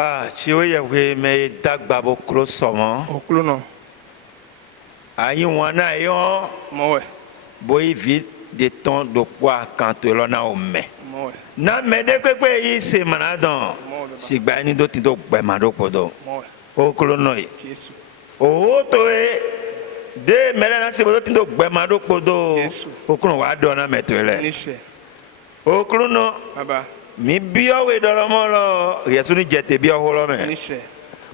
Ah, tu vois, oui, mais dagba boklo somo. Oklo non. Aïe, wana yo, Moi. boy vite de ton de quoi quand tu l'en as au mai. Moi. Na me de kwe yi se manadon. Si gba ni do ti do gba ma do podo. Moi. Oklo noi. Jésus. O to e de mele na se do ti do gba ma do podo. Jésus. Oklo wa do na metele. Niche. Oklo no. Baba. Mi bio we do lo mo lo. Yesu ni jete bio ho lo me. Niche.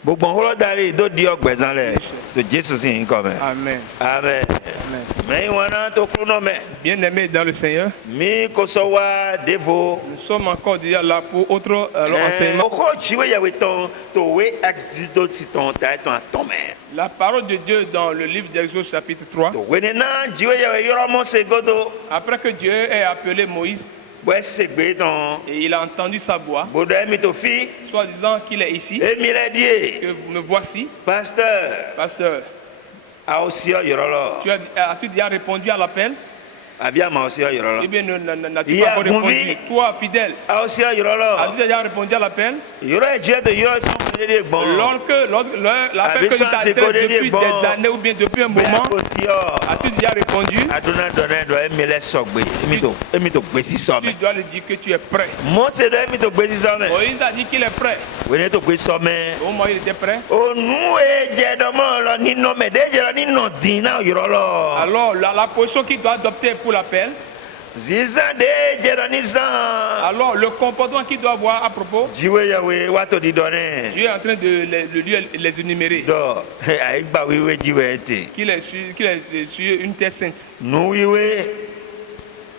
Gbogbo holo dari do di ogbezan le. To Jesus sin ko me. Amen. Amen. Amen. Mais wana to oklo no me. Bien-aimés dans le Seigneur, Mi ko so wa devo. nous sommes encore déjà là pour autre enseignement. Oko chiwe ya we ton to we exito si ton ta ton atome. La parole de Dieu dans le livre d'Exode chapitre 3. To we na jiwe ya we yoro mo se godo. Après que Dieu ait appelé Moïse Bwe se gbe ton. et il a entendu sa voix, Bodo mi to fi. soit disant qu'il est ici, E mi le die. que me voici, Pasteur, pasteur, a aussi yoro lo. as-tu déjà répondu à l'appel? Abia ma aussi yoro lo. Eh bien, n'as-tu Il y pas a encore répondu? convié. Toi, fidèle, A aussi yoro lo. as-tu déjà répondu à l'appel? Yoro e je de yoro so de bon. L'appel que nous t'adressons depuis des années ou bien depuis un moment, as-tu déjà répondu? Adona donne do e mi le sogbe. Mi to gbe si so Tu me. dois lui dire que tu es prêt. Mose do mi to gbe si so me. Moïse a dit qu'il est prêt. We ne to gbe so me. Au moment où il était prêt. Onu e je do mo lo ni no me de je lo ni no din na yoro lo. Alors, la position qu'il doit adopter pour l'appel, Ziza de je lo ni zan. alors le comportement qu'il doit avoir à propos, Jiwe ya we wa to di donne. Dieu est en train de les énumérer. Do ai gba we we jiwe ete. Qu'il est sur une terre sainte.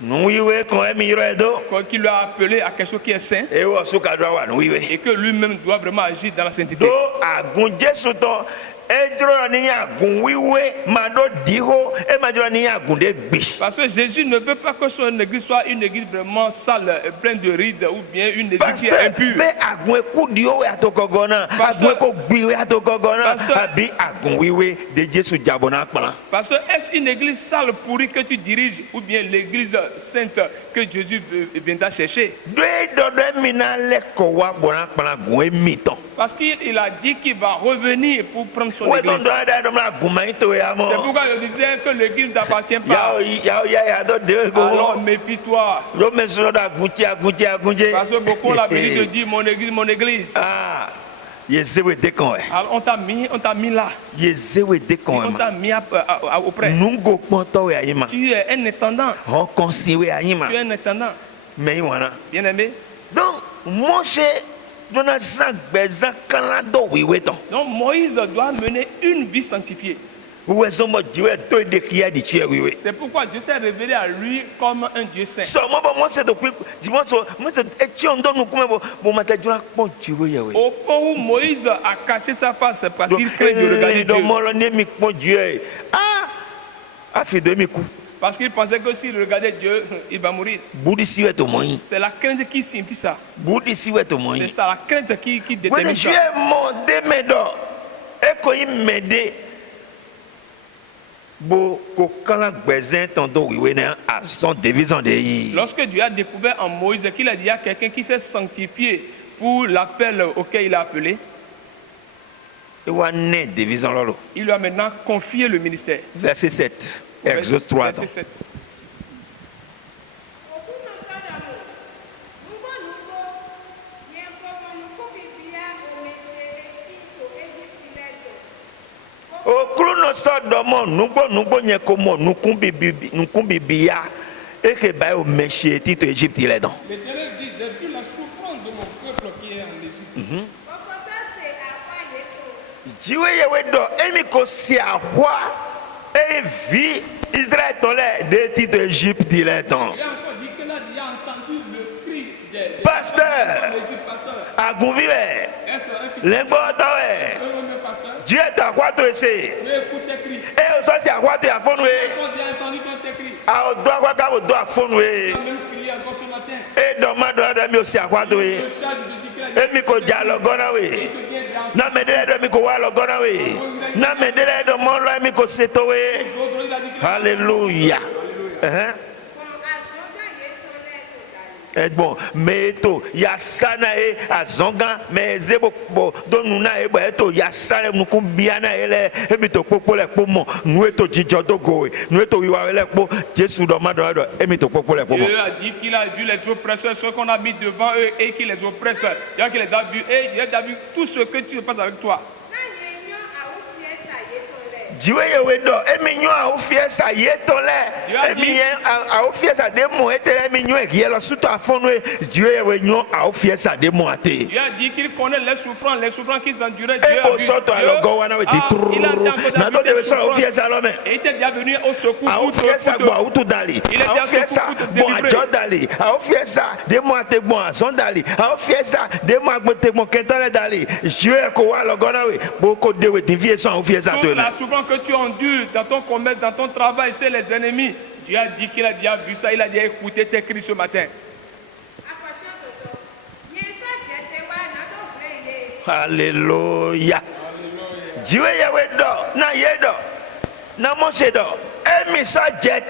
Nu wiwe kon e mi yoro edo. Qu'il lui a appelé à quelque chose qui est saint E wo su ka do wa nu wiwe. et que lui-même doit vraiment agir dans la sainteté. Do agun Jesu to edro ni agun wiwe ma do diho e ma do ni agun de gbi. Parce que Jésus ne veut pas que son église soit une église vraiment sale, pleine de rides ou bien une église qui est impure. Mais agun ku dio we atogogo na agun ko gbi we atogogo na abi agun wiwe de Jesu jabona pala. Parce que est-ce une église sale pourrie que tu diriges ou bien l'église sainte que Jésus viendra chercher? Do do mi na le ko wa bona pala gun e mi ton. Parce qu'il a dit qu'il va revenir pour prendre son We ton église. do da do na gun mai to ya mo. C'est pourquoi je disais que l'église ne t'appartient pas. Ya do de go. Alors méfie-toi. Ro me so da gunti. Parce que beaucoup ont l'habitude de dire mon église, mon église. Ah. Yezewe de kon. Alors on t'a mis là. Yezewe de kon. On t'a mis auprès. Nungo ponto we ayima. Tu es un intendant. Ho konsi we ayima. Tu es un intendant. Mais wana. Bien aimé. Donc Moshe dona san gbezan kalado wiwe ton. Donc Moïse doit mener une vie sanctifiée. Uwe so mo jiwe to de kia di chie wiwe. C'est pourquoi Dieu s'est révélé à lui comme un Dieu saint. So mo mo se to mo se echi ondo nu kuma bo mata jura pon jiwe yewe. Au point où Moïse a caché sa face parce qu'il craint de regarder Dieu. Do mo lo ne mi pon Dieu. Ah! Afi de mi ku. Parce qu'il pensait que s'il regardait Dieu, il va mourir. Budi siwe to moyi. C'est la crainte qui signifie ça. Budi siwe to C'est moyi. ça, la crainte qui When détermine je ça. mo de medo. Eko yi mede. Bo ko kala gbezin ton do wiwe na a son division de yi. Lorsque Dieu a découvert en Moïse qu'il a dit à quelqu'un qui s'est sanctifié pour l'appel auquel il a appelé, E wa ne division lolo. il lui a maintenant confié le ministère. Verset 7. Exode 3. Verset 7. Okru no so do mo nugbo nye ko mo nukun bibi ya. E ke ba o meche ti to Egypte le don. L'Éternel dit, j'ai vu la souffrance de mon peuple qui est en Égypte. Jiwe yewe do emi ko si ahwa e vi Israël ton le de ti to Egypte le don. Il a encore dit que là, il a entendu le cri des Pasteur. pasteur. Agun vive. Est-ce un qui Lengbo tawe. pasteur? Dieu ta kwa to ese. Tu écoutes tes cris. E o so si ahwa to ya fonu e. Quand tu as entendu tes cris, A o do akwa ka o do afonu e. tu as même crié encore ce matin. E do ma do mi o si ahwa to e. Le chat de dit qu'il a dit, Emi ko ja lo gona we. il te vient dans Na medele do mi ko wa lo gona we. Na medele do mo lo mi ko seto we. son autre, il a dit qu'il Hallelujah. bon meto ya sana e azonga me zebo bo donu na e bo eto ya sana nuku biana ele emito popo le pomo nu eto jijo dogo nu eto wiwa le po Jésus do mado do emito popo le pomo. Dieu a dit qu'il a vu les oppresseurs, ceux qu'on a mis devant eux et qui les oppressent. Dieu qui les a vus et Dieu a vu tout ce que tu passes avec toi. Dieu yewe do eminyo a ofiesa yetole eminye a ofiesa demo etele eminyo yelo suto afono Dieu yewe nyo a ofiesa demo ate. Dieu a dit qu'il connaît les souffrances qu'ils enduraient. Dieu a vu Dieu. Il a entendu tes souffrances. Et il est déjà venu au secours pour te délivrer. Il est déjà secours pour te délivrer. A ofiesa demo ate bon azondali. A ofiesa demo agbote bon kentale dali. Dieu ko wa logona we boko dewe divie son ofiesa to. La souffrance que tu endures dans ton commerce, dans ton travail, chez les ennemis, Dieu a dit qu'il a déjà vu ça, il a déjà écouté tes cris ce matin. Alléluia. Dieu est là, na yedo, na Moshe do. Dieu a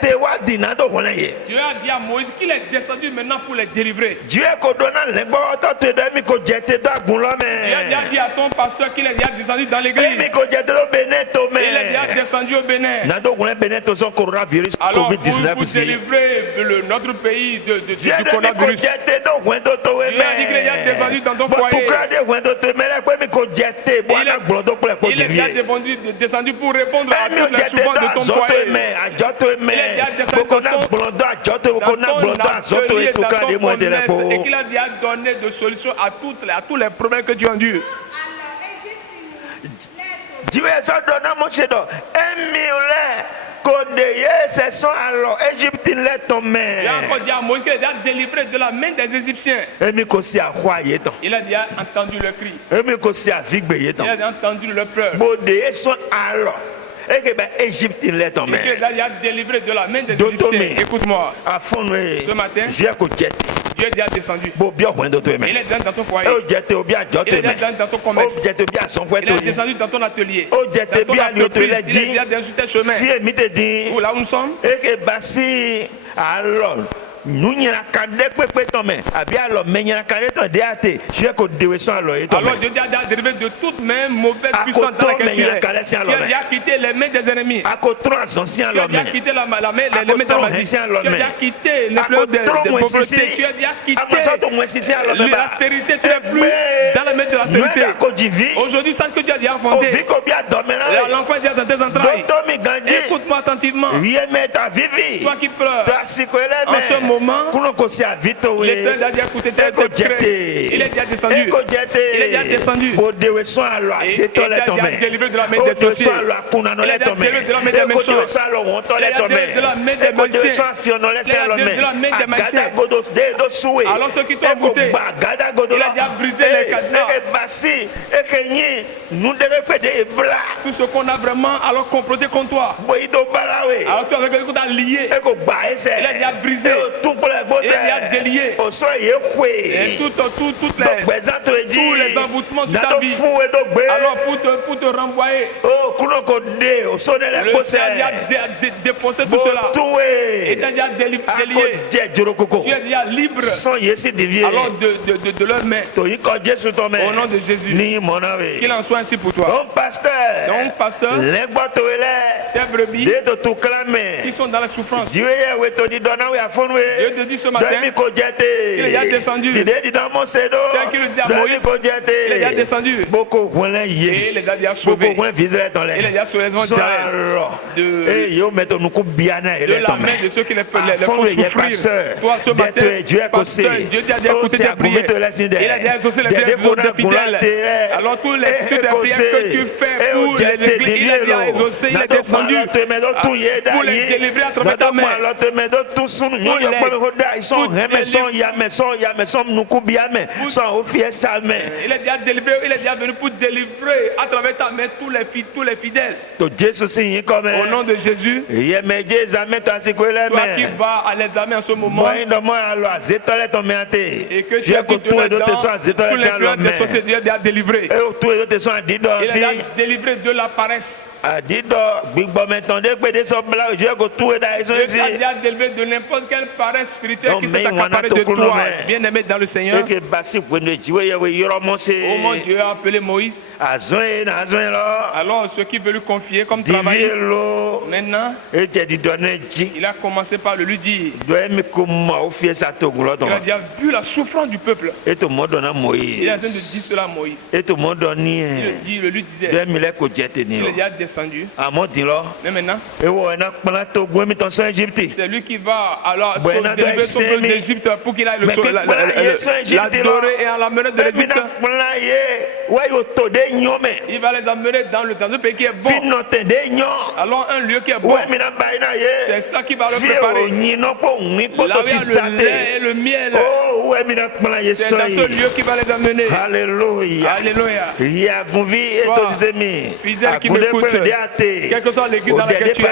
dit à Moïse qu'il est descendu maintenant pour les délivrer. Dieu a dit à ton pasteur qu'il est déjà descendu dans l'église. Il est déjà descendu au Bénin. Alors pour délivrer notre pays du coronavirus. Dieu a dit qu'il est déjà descendu dans ton foyer. Il est déjà descendu pour répondre à toutes les souffrances de ton foyer. Et qu'il a déjà donné des solutions à tous les problèmes que tu endures. Dieu a donné à Moshe Égypte l'est tombé. Il a encore dit à Moïse qu'il a déjà délivré de la main des Égyptiens. Il a déjà entendu le cri. Il a déjà entendu le pleur. Et que Égypte l'est tombé. Il a délivré de la main des Égyptiens. Écoute-moi. Ce matin, Dieu est déjà descendu. Il est déjà dans ton foyer. Il est déjà dans ton commerce. Il est descendu dans ton atelier. Dans ton entreprise. Il est déjà dans tes chemins. Où là où nous sommes. Alors, nous n'y a qu'à dépeper ton main. Alors, mais il n'y a qu'à ton déaté. Je vais déverser alors. Alors, Dieu a dérivé de toute main mauvaise puissance dans laquelle tu es. Tu as déjà quitté les mains des ennemis. Tu as déjà quitté les mains de la magie. Tu as déjà quitté les fleurs de pauvreté. Tu as déjà quitté l'austérité. Tu n'es plus dans la main de l'austérité. Aujourd'hui, ça que tu as déjà enfanté. L'enfant est déjà dans tes entrailles. Écoute-moi attentivement. Toi qui pleures. En ce moment, les sœurs ont déjà écouté tes cris. Il est déjà descendu. Il est déjà descendu. Et il a déjà délivré de la main des sorciers. Il a déjà délivré de la main des méchants. Il a déjà délivré de la main des magiciens. Il a déjà délivré de la main des magiciens. Alors ceux qui t'ont goûté, il a déjà brisé les cadenas. Tout ce qu'on a vraiment alors comploté contre toi. Alors tu as quelqu'un qui t'a lié. Il a déjà brisé. Il a délié. Et tous les envoûtements sur ta vie. Alors pour te renvoyer, le Seigneur a défoncé tout cela. Et tu as déjà délié. Tu es déjà libre. Alors de leur main. Au nom de Jésus. Qu'il en soit ainsi pour toi. Donc pasteur, tes brebis qui sont dans la souffrance. Dieu te dit ce matin qu'il est déjà descendu. Tel qu'il le dit à Moïse, il est déjà descendu. Et il les a déjà sauvés. Il est déjà sauvé de la main de ceux qui les font souffrir. Toi ce matin, pasteur, Dieu t'a déjà écouté tes prières. Il a déjà exaucé les prières des fidèles. Alors toutes les prières que tu fais pour l'église, il a déjà exaucé, il est descendu pour les délivrer à travers ta main. Il est déjà délivré, il est déjà venu pour délivrer à travers ta main tous les fidèles. Au nom de Jésus, toi qui vas à l'examen en ce moment et que tu as quitté sous l'influence des sorciers, Dieu a délivré. Il a délivré de la paresse. Dieu a déjà délivré de n'importe quelle paresse spirituelle qui s'est accaparée de toi, bien-aimé dans le Seigneur. Au moment où Dieu a appelé Moïse, alors ceux qui veulent lui confier comme travail, maintenant, il a commencé par le lui dire. Il a déjà vu la souffrance du peuple. Il est en train de dire cela à Moïse. Il lui disait. Il est déjà descendu. Mais maintenant, c'est lui qui va alors délivrer son peuple d'Égypte pour qu'il aille l'adorer et en l'amener de l'Égypte. Il va les amener dans un pays qui est bon. Alors un lieu qui est bon. C'est ça qui va le préparer. Là où il y a le lait et le miel. C'est dans ce lieu qui va les amener. Alléluia. Alléluia. Toi, fidèle qui m'écoute, quelle que soit l'église dans laquelle tu es,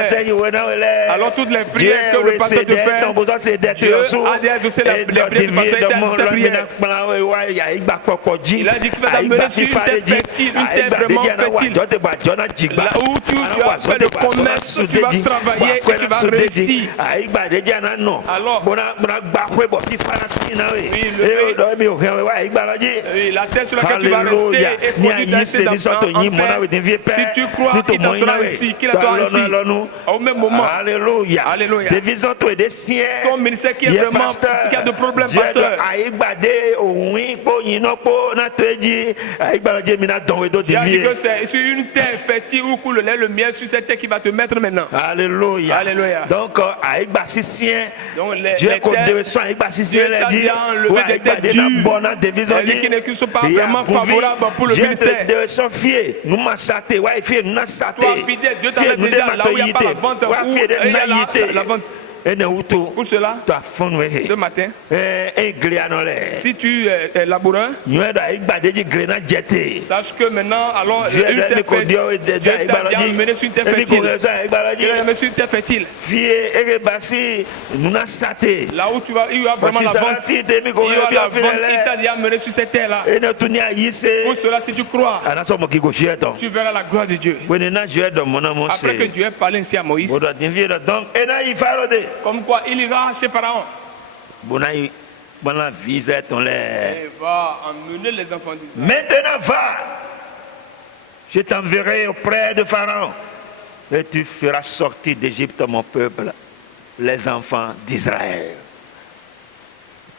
alors toutes les prières que le pasteur te fait, Dieu a déjà exaucé les prières du pasteur, il t'a exaucé ta prière. Il a dit qu'il va t'amener sur une terre fertile, une terre vraiment fertile. Là où tu as fait le commerce, tu vas travailler et tu vas réussir. Alors, la terre sur laquelle tu vas rester et produire en paix. Si tu crois qu'il t'en sera réussi, qu'il a toi réussi, au même moment. Alléluia. Alléluia. Ton ministère qui est vraiment, qui a de problèmes, pasteur. Tu as dit que c'est sur une terre fertile où coule le lait, le miel, sur cette terre qui va te mettre maintenant. Alléluia. Alléluia. Donc, Dieu enlevé des terres dures, qui ne sont pas vraiment favorables pour le ministère. Toi, fidèle, Dieu t'enlève déjà là où il n'y a pas la vente, où il y a la vente. Pour cela, ce matin, si tu es laboureur, sache que maintenant, alors, Dieu t'a amené sur une terre fertile. Il a amené sur une terre fertile. Là où tu vas, il y a vraiment la vente. Il y a la vente, il t'a déjà amené sur cette terre-là. Pour cela, si tu crois, tu verras la gloire de Dieu. Après que Dieu ait parlé ainsi à Moïse, comme quoi il ira chez Pharaon. Et va emmener les enfants d'Israël. Maintenant va, je t'enverrai auprès de Pharaon et tu feras sortir d'Égypte mon peuple, les enfants d'Israël.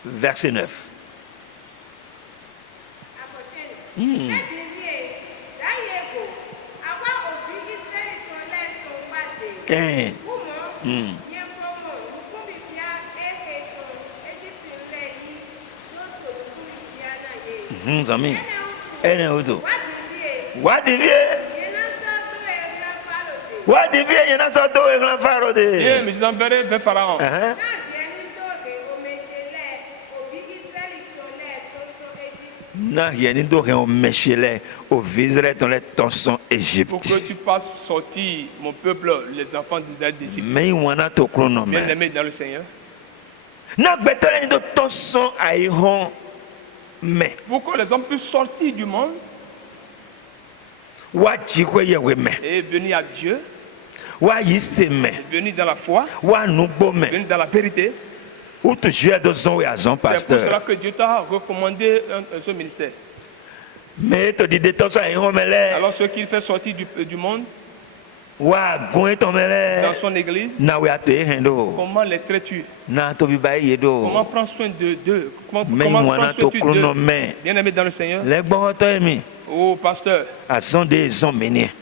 Verset 9. Amen. Pour que tu passes sortir mon peuple, les enfants d'Israël d'Égypte. Bien-aimé dans le Seigneur. Pour que les hommes puissent sortir du monde et venir à Dieu, venir dans la foi, venir dans la vérité. C'est pour cela que Dieu t'a recommandé ce ministère. Alors ce qu'il fait sortir du monde, dans son église, comment les traites-tu? Comment prendre soin d'eux? Comment prendre soin d'eux? Bien-aimé dans le Seigneur. Oh pasteur,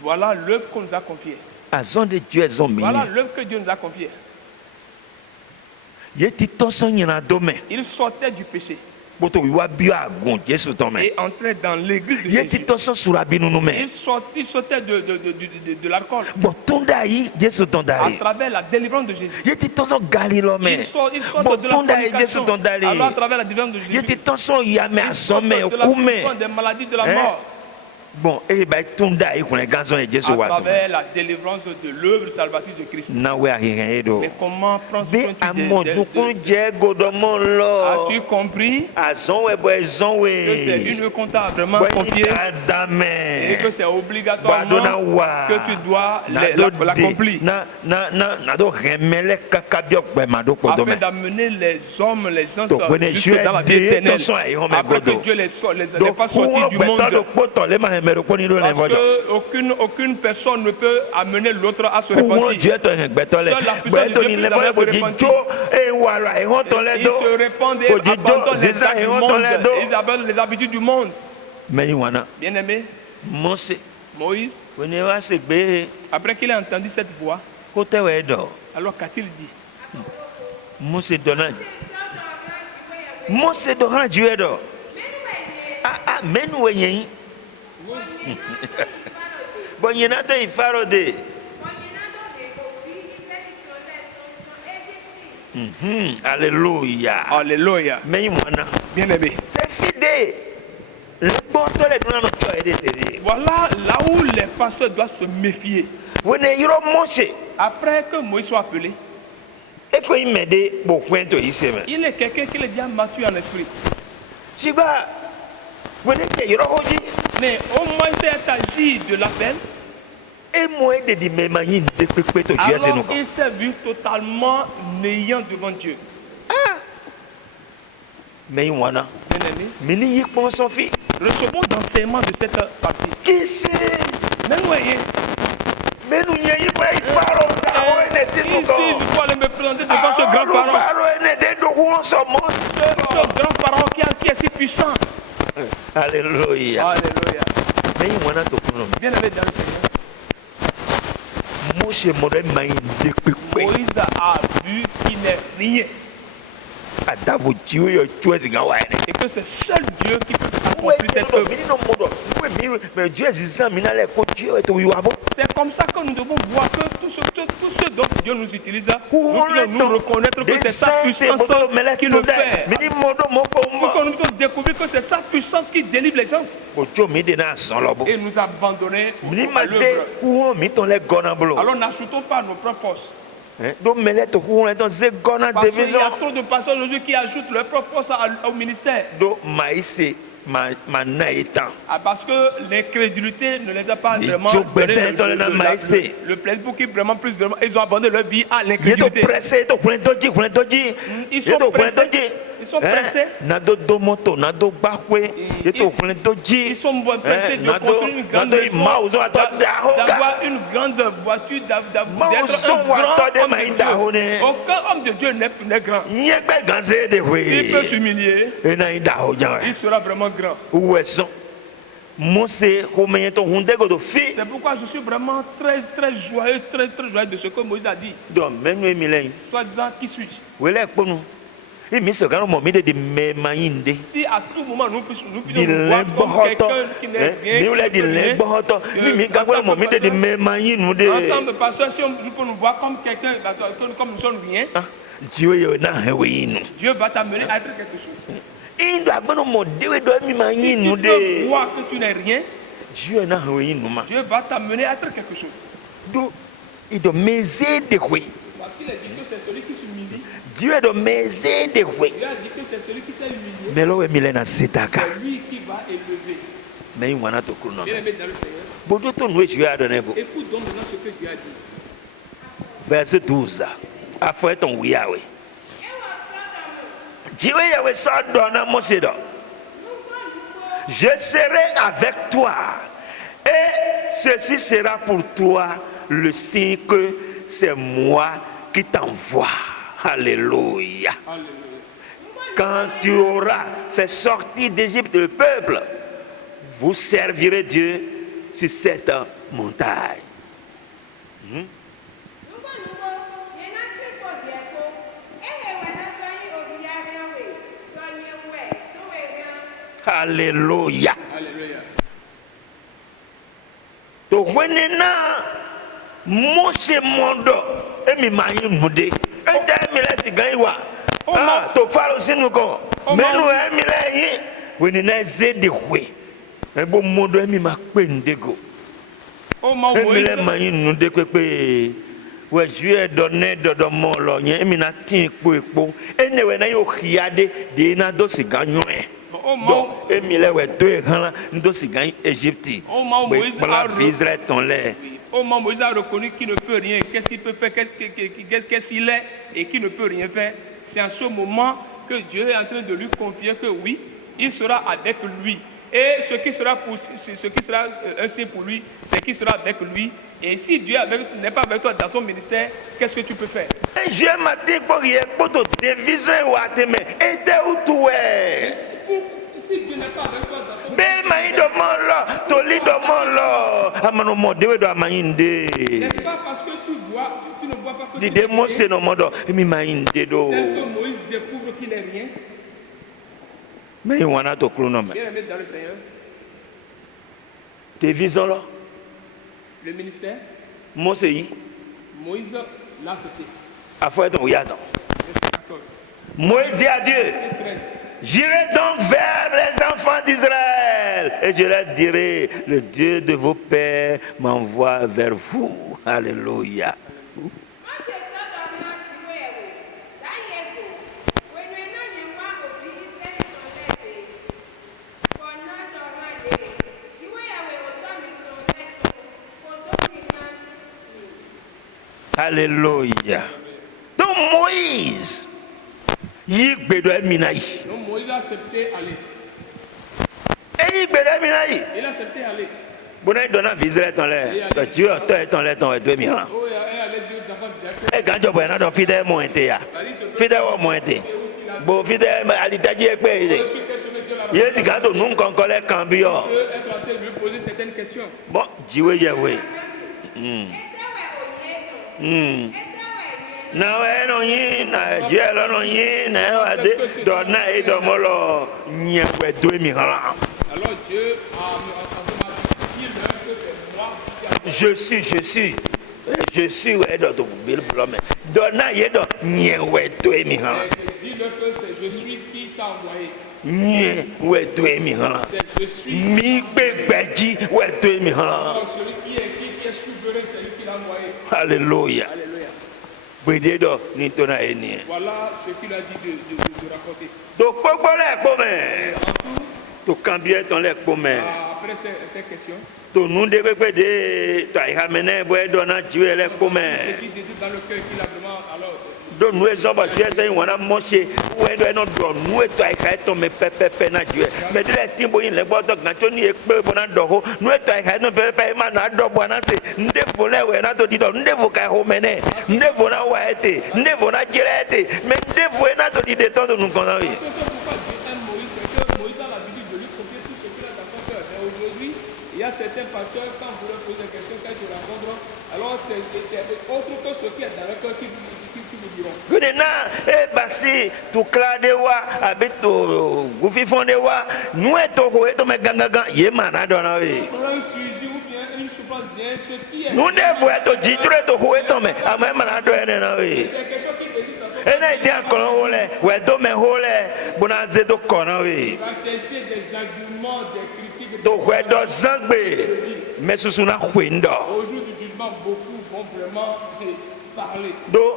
voilà l'œuvre qu'on nous a confiée. Voilà l'œuvre que Dieu nous a confiée. Il sortait du péché et entrait dans l'église de Jésus. Il sortait de l'alcool à travers la délivrance de Jésus. Il sort de la fornication alors à travers la délivrance de Jésus. Il sort de la souffrance des maladies de la mort. Bon, et bah tunda et qu'on est gazon et Jésus à travers la délivrance de l'œuvre salvatrice de Christ. Mais comment prendre soin as-tu compris que c'est une compte à vraiment confier et que c'est obligatoirement que tu dois l'accomplir afin d'amener les hommes, les gens jusque dans la vie éternelle après que Dieu les fasse sortir du monde. Parce qu'aucune personne ne peut amener l'autre à se repentir. Seule la puissance de Dieu peut à se repentir. Ils se répandent et abandonnent les actes du monde. Ils abandonnent les habitudes du monde. Bien-aimé, Moïse, après qu'il ait entendu cette voix, alors qu'a-t-il dit? Mose donna Dieu. Ah, mais nous bon, il y en a des pharaons de. Alléluia. Alléluia. Mais bien aimé. C'est fidèle. Voilà là où les pasteurs doivent se méfier. Après que Moïse soit appelé, il est quelqu'un qui est déjà mature en esprit. Mais au moins c'est agi de l'appel. Alors il s'est vu totalement néant devant Dieu. Recevons d'enseignement de cette partie. Qui c'est? Ici, je dois aller me présenter devant ce grand pharaon. Ce grand pharaon qui est si puissant. Alléluia. Alléluia. Bien aimé dans le Seigneur. Moïse a vu qu'il n'est rien. Et que c'est seul Dieu qui peut accomplir cette œuvre. C'est comme ça que nous devons voir que tout ce dont Dieu nous utilise, nous devons nous reconnaître que c'est sa puissance qui le fait. Nous devons découvrir que c'est sa puissance qui délivre les gens. Et nous abandonner à l'œuvre. Alors n'ajoutons pas nos propres forces. Parce qu'il y a trop de personnes aujourd'hui qui ajoutent leur propre force au ministère. Parce que l'incrédulité ne les a pas vraiment donné le plaisir pour qu'ils vraiment plus vraiment, ils ont abandonné leur vie à l'incrédulité. Ils sont pressés. Ils sont pressés. Ils sont pressés de construire une grande maison, d'avoir une grande voiture, d'être un grand homme de Dieu. Aucun homme de Dieu n'est grand. S'il peut s'humilier, il sera vraiment grand. C'est pourquoi je suis vraiment très joyeux, très joyeux de ce que Moïse a dit. Soit disant, qui suis-je? Si à tout moment nous puissions voir comme quelqu'un qui n'est rien, en tant que pasteur, si nous pouvons nous voir comme quelqu'un, comme nous sommes rien, Dieu va t'amener à être quelque chose. Si tu peux voir que tu n'es rien, Dieu va t'amener à être quelque chose. Parce qu'il a dit que c'est celui qui s'humilie. Dieu a dit que c'est celui qui s'est humilié. C'est lui qui va élever. Bien aimé dans le Seigneur. Écoute donc maintenant ce que Dieu a dit. Verset 12. Je serai avec toi et ceci sera pour toi le signe que c'est moi qui t'envoie. Alléluia. Quand tu auras fait sortir d'Égypte le peuple, vous servirez Dieu sur cette montagne. Alléluia. Donc, Moshe Mondo, et mi mude. E bo modo emi ma pe ndego. Au moment où Moïse, nous découpé, ouais, je vais donner de mon lognon, et mina tin pour épo, et ne venez au riade, de na dosi gagnon. Donc, et mille ouais, deux grands, nous dosi gagne Égypte. Au moment où Moïse a reconnu qu'il ne peut rien, qu'est-ce qu'il peut faire, qu'est-ce qu'il est, et qu'il ne peut rien faire, c'est en ce moment que Dieu est en train de lui confier que oui, il sera avec lui. Et ce qui sera un signe pour lui, c'est qu'il sera avec lui. Et si Dieu n'est pas avec toi dans son ministère, qu'est-ce que tu peux faire? Je m'a dit pour y pour te diviser ou à te mettre. Et t'es où tu es? Si Dieu n'est pas avec toi dans ton ministère, n'est-ce pas parce que tu ne vois pas que tu es tel que Moïse découvre qu'il n'est rien? Mais il y a un autre Bien aimé dans le Seigneur. Le ministère. Moïse l'a accepté. Moïse dit à Dieu, j'irai donc vers les enfants d'Israël et je leur dirai, le Dieu de vos pères m'envoie vers vous. Alléluia. Alléluia. Donc Moïse, il a accepté aller. Et il a accepté aller. Bon, il donne un visa dans l'air. Tu as ton l'air dans les 2000 ans. Et quand tu as un fidèle moyenté, fidèle au moyenté. Bon, fidèle à l'Italie, il y a des gars de nous qu'on connaît Cambio. Bon, Dieu est Yahweh. Na eno yi na jelo no yi na wade do na e do molo nyekwe 2000 ans. Alors Dieu a dit que c'est moi qui je suis ouais do bil blome do na ye do nyekwe 2000 ans. Dis-le que c'est je suis qui t'a envoyé. Nyekwe 2000 ans. Je suis mi gbegbeji ouais 2000 ans. Celui qui est souverain, c'est lui qui l'a envoyé. Alléluia. Voilà ce qu'il a dit de raconter. Donc, pourquoi les communs? Tu cambies ton les communs. Après ces questions, tu nous devais aider, tu as ramené, tu as donné Dieu les communs. c'est qui dit dans le cœur qu'il a vraiment alors. Donc, nous sommes Dieu, c'est on a mangé, ou est nous nous et toi, ton me pepe na Dieu. Mais de la timbo, il est bon, donc, quand on y est peu, bon, d'oro, nous et toi, nous pepe, man, à d'oboana, c'est, nous devons là, ou est là, dit, nous devons qu'à romene, nous devons là, où été, nous devons là, été, mais nous devons là, dit, de temps de nous connaître. Moïse a l'habitude de lui confier tout ce qu'il a dans son cœur. Mais aujourd'hui, il y a certains pasteurs, quand vous leur posez des questions, quand ils rencontrent, alors c'est autre que ce qui est dans le cœur qui vous diront. Maintenant, basi tu kladewa abito gufifondewa nous eto ko eto me gangaga ye mana dona we nous devons être jiture to ko eto me ama mana do ene na we ene dia kono wole we do me hole bona zeto kono we va chercher des arguments, des critiques, do we do zangbe mais susuna kwendo au jour du jugement beaucoup vont vraiment parler. Donc,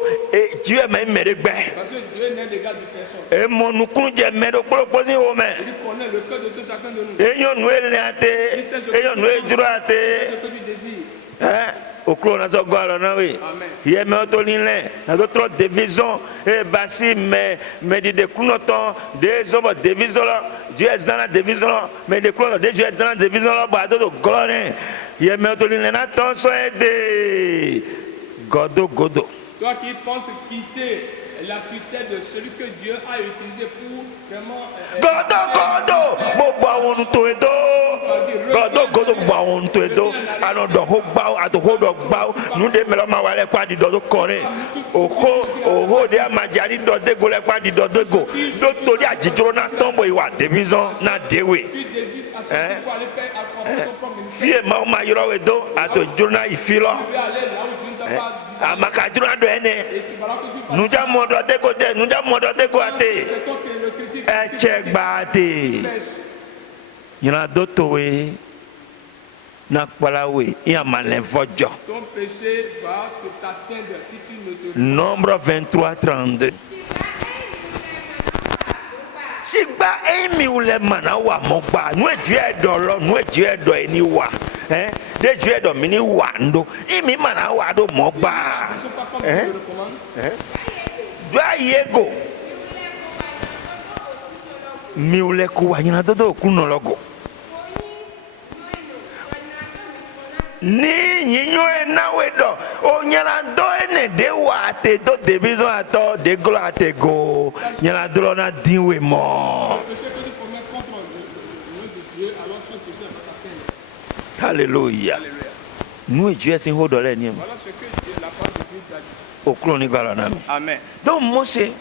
Dieu m'a mis parce que Dieu n'est l'égal de personne. Et mon nous conduit mais de proposer aux mains. Il connaît le cœur de tout chacun de nous. Et nous l'été, et nous droite. C'est ce que tu désires. Hein? Au clou na zogalo na oui. Il me autoline na d'autres divisions et basi mais de clounoton des hommes division là. Dieu est dans la division mais de clounoton Dieu est dans la division là ba de gloire. Il me autoline na ton so de Godo. Toi qui penses quitter la tutelle de celui que Dieu a utilisé pour vraiment. Godo, Bobaon Toedo, Godo, Baon Toedo, alors the whole bow at the whole of bow, nous de Meloma Wale Quadi Dodo Kore, Oho, de Majari do de Gole Quadi Dodo Go, Doctor Jidrona Tombo, you are division, not Dewe. Fie Mama Yoroedo at the Juna Ifilo. Amakadura do ene nous avons de côté nous avons de côté check bate Yana dotowe na kwalawe ya malenvojo. Ton péché va t'atteindre si tu ne te. Nombre 23 32. Sigba emi ule mana wa mogba nu eju edo lo nu eju edo eni wa de eju edo mi ni wa ndo imi mana wa do mogba do ayego mi ule ko wa nyina dodo okuno logo ni yinyo enawe do o nyana do ene de wa te do de bizo ato de glo atego nyana do na dinwe mo. Alléluia. Nous Dieu c'est ho dole ni. Voilà ce que la parole de Dieu a dit. Okro ni gala na. Amen. Donc Moshe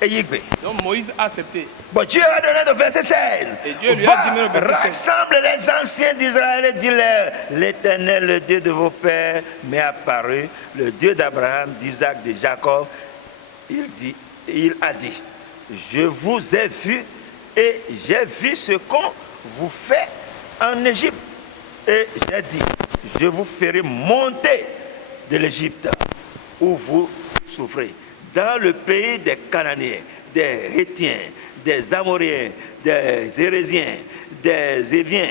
eyigbe. Donc Moïse a accepté. Bon, Dieu a donné le verset 16. Et Dieu lui a dit le verset 16. Rassemble les anciens d'Israël et dis-leur, l'Éternel, le Dieu de vos pères, m'est apparu, le Dieu d'Abraham, d'Isaac, de Jacob. Il a dit, je vous ai vu et j'ai vu ce qu'on vous fait en Égypte. Et j'ai dit, je vous ferai monter de l'Égypte où vous souffrez, dans le pays des Cananéens, des Hétiens, des Amoréens, des Érésiens, des Éviens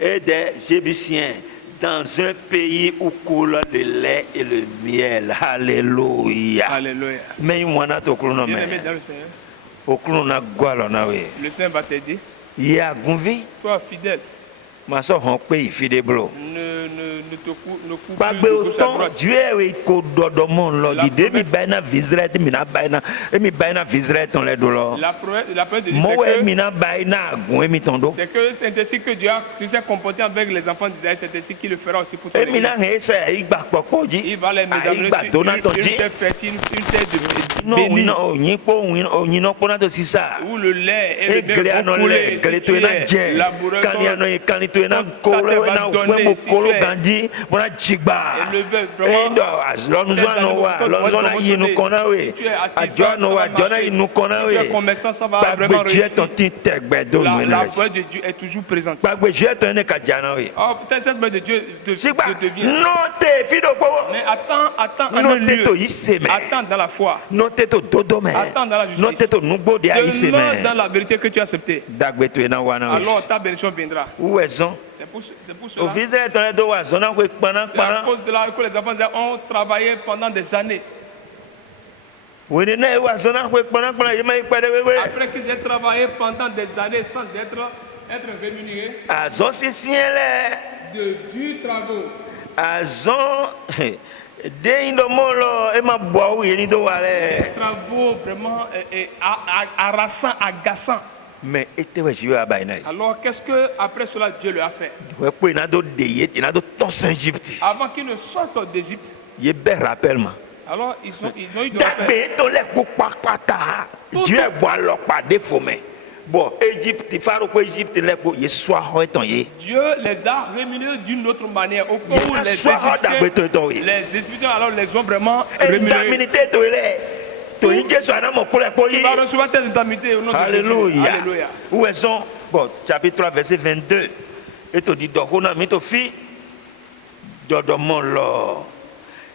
et des Jébusiens, dans un pays où coule le lait et le miel. Alléluia. Alléluia. Mais bien-aimé dans le Seigneur, le Seigneur va t'aider. Toi fidèle. Ma soeur on paye fidèle blo. Ne coupe pas autant Dieu est ko dodomon lo di mi baina visret mi na baina mi baina visret on les dollars. La preuve de moi mi na baina agun mi tondo. C'est que c'est ainsi que Dieu a tu sais comporté avec les enfants d'Israël, c'est ainsi qu'il le fera aussi pour toi. Mi na eso igba popo ji. Il va les amener sur une terre fertile, une terre de bénie. Non, ni po ni no pona do sisa. Où le lait et le miel vont couler. Quand tu es na kolo na mo kolo ganji bona jigba endo azonu zanu wa lozona yinu kona we ajono wa jona yinu kona we bagbe Dieu ton titegbe do nous la voix de Dieu est toujours présente. Bagbe Dieu ton ne ka jana we oh peut-être cette voix de Dieu devient non te fido powo mais attends non te to iseme attends dans la foi non te to dodome attends dans la justice non te to nugbo de iseme dans la vérité que tu as accepté dagbe to na wana we alors ta bénédiction viendra. Où est-ce c'est pour cela. C'est à cause de la que les enfants ont travaillé pendant des années. Après qu'ils aient travaillé pendant des années sans être rémunérés de durs travaux. Des travaux vraiment harassants, agaçants. Mais alors qu'est-ce que après cela Dieu lui a fait? Avant qu'il ne sorte d'Égypte. Alors ils ont eu de rappel. Dieu bon, Dieu les a rémunérés d'une autre manière. Au cas où les Égyptiens alors les ont vraiment rémunérés. Tu vas recevoir tes indemnités au nom de Jésus. Alléluia. Où est-ce qu'on? Bon, chapitre 3, verset 22. Et tu dis,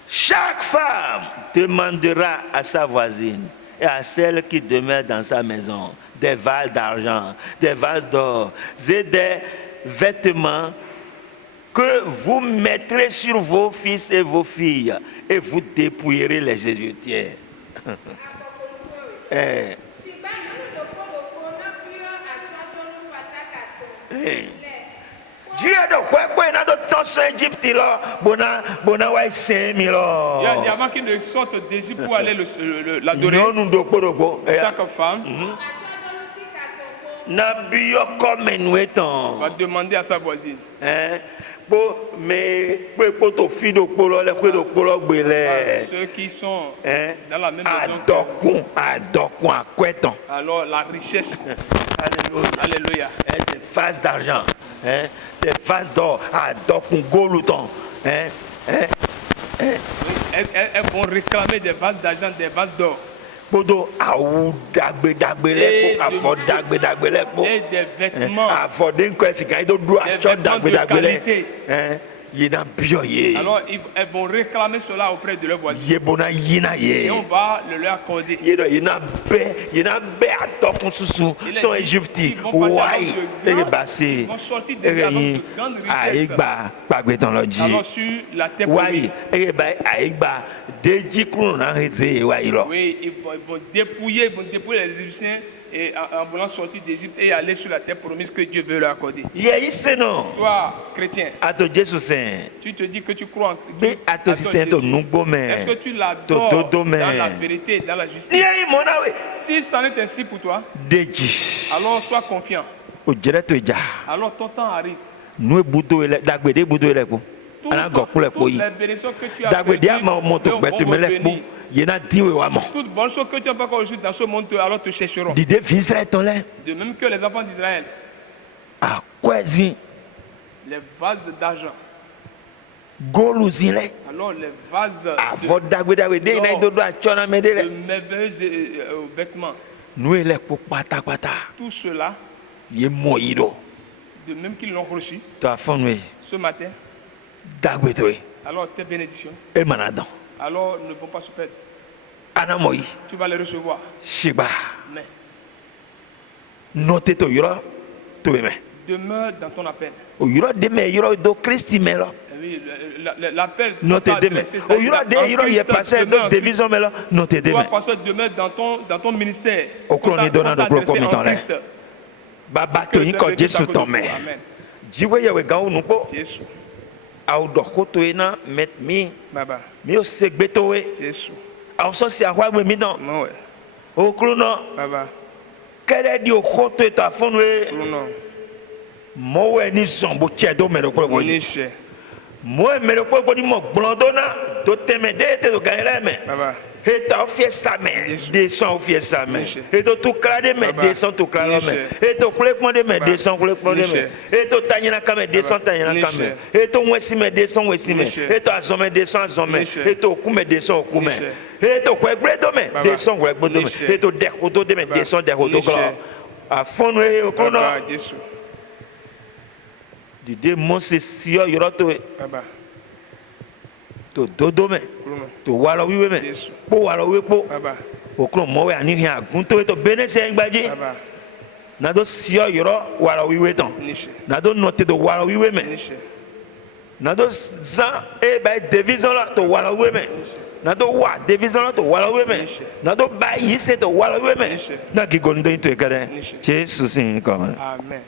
chaque femme demandera à sa voisine et à celle qui demeure dans sa maison des vases d'argent, des vases d'or et des vêtements que vous mettrez sur vos fils et vos filles et vous dépouillerez les Égyptiens. Dieu a quoi na do toso Égypte là bona wa 5000 là. Dieu a dit avant qu'il ne sorte d'Égypte pour aller l'adorer. Chaque femme na bio comme nous va demander à sa voisine. Ceux qui sont dans la même maison. Alors la richesse. Alléluia. Des vases d'argent, des vases d'or, elles vont réclamer des vases d'argent, des vases d'or. Podo awu dagbe le ko afọ dagbe le ko. Et des vêtements. Afọ den ko esika do do acho dagbe le. Alors elles vont réclamer cela auprès de leurs voisins. Et on va le leur accorder. Ils vont sortir des avec de grandes richesses. Alors sur la terre promise. Oui, ils vont dépouiller les Égyptiens et en voulant sortir d'Égypte et aller sur la terre promise que Dieu veut leur accorder. Toi, chrétien, tu te dis que tu crois en Dieu. Est-ce que tu l'adores dans la vérité, dans la justice? Si ça n'est ainsi pour toi, alors sois confiant. Alors ton temps arrive. Toutes les bénédictions que tu as perdues, toutes bonnes choses que tu n'as pas encore reçues dans ce monde, alors te chercheront. De même que les enfants d'Israël. Les vases d'argent. Alors les vases de merveilleux vêtements. Tout cela, de même qu'ils l'ont reçu ce matin, alors tes bénédictions, alors ne vont pas se perdre. Tu vas les recevoir. Mais demeure dans ton appel. Oui, l'appel doit pas adresser ça. Toi, pasteur, demeure dans ton ministère. Christ. Amen. Jésus. Baba. Jésus. Baba. Mowe ni sombo chedo mero kwa boy. Nishe. Mowe mero kwa boy mo blondona do teme de te do gaireme. Baba. Eta ofie same, descend ofie same. Eto tu klade me descend tu klade me. Eto complètement de me descend complètement de me. Eto tanyana kame descend tanyana kame. Eto wesi me descend wesi me. Eto azome descend azome. Eto kume descend kume. Eto kwegbre do me descend kwegbre do me. Eto dekoto de me descend dekoto glo. A fond we okono. Jésus. Dide Moses sio yoroto to dodome to walo wiwe me po walo we po okro mowe ani hin agun to bene se ngbaji na do sio yoro walo wiwe ton na do note do walo wiwe me na do za e ba division la to walo wiwe me na do wa division la to walo wiwe me na do ba yi se to walo wiwe me na gigoni do into ekare Jesus in come. Amen.